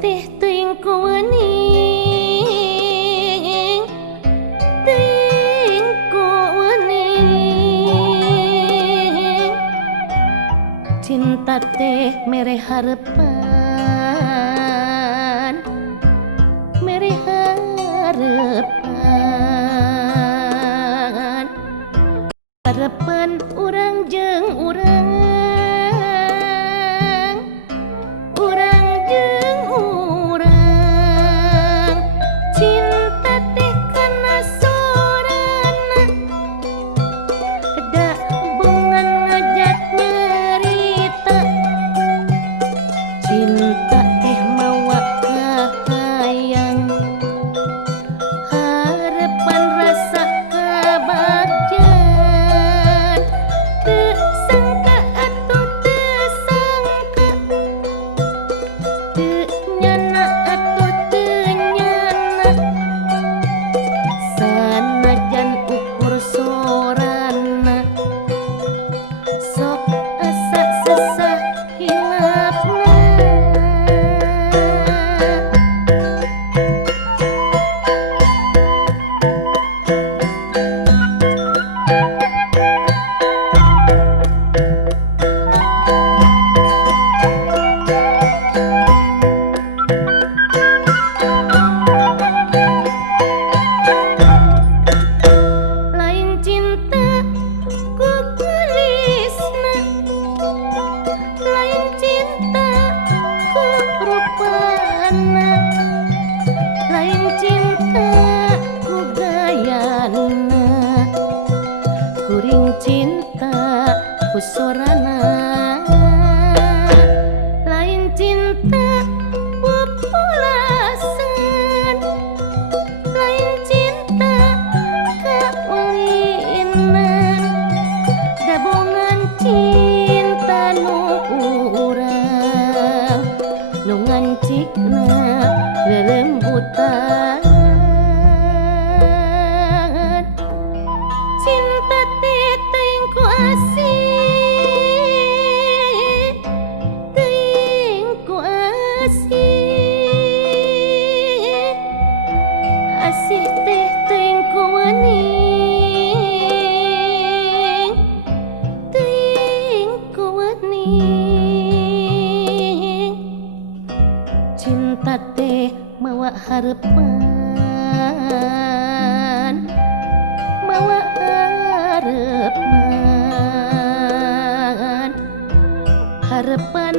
teh teuing kuning teuing kuning cinta teh mere harepan mere harepan harepan urang jeung urang cinta teh mawa kahayang harapan rasa kabagjan teu sangka atuh teu sangka teu nyana atuh teu nyana sanajan ukur sorana sok asa sesah hilapna. Lain cinta ku gayana kuring cinta ku sorana lain cinta pupulasan lain cinta kaulinan dabongan cinta nu urang nu ngancikna lelembutan cinta teh teuing ku asih teuing ku asih asih teh teuing ku wening teuing ku wening cinta teh mawa harepan mawa harepan harepan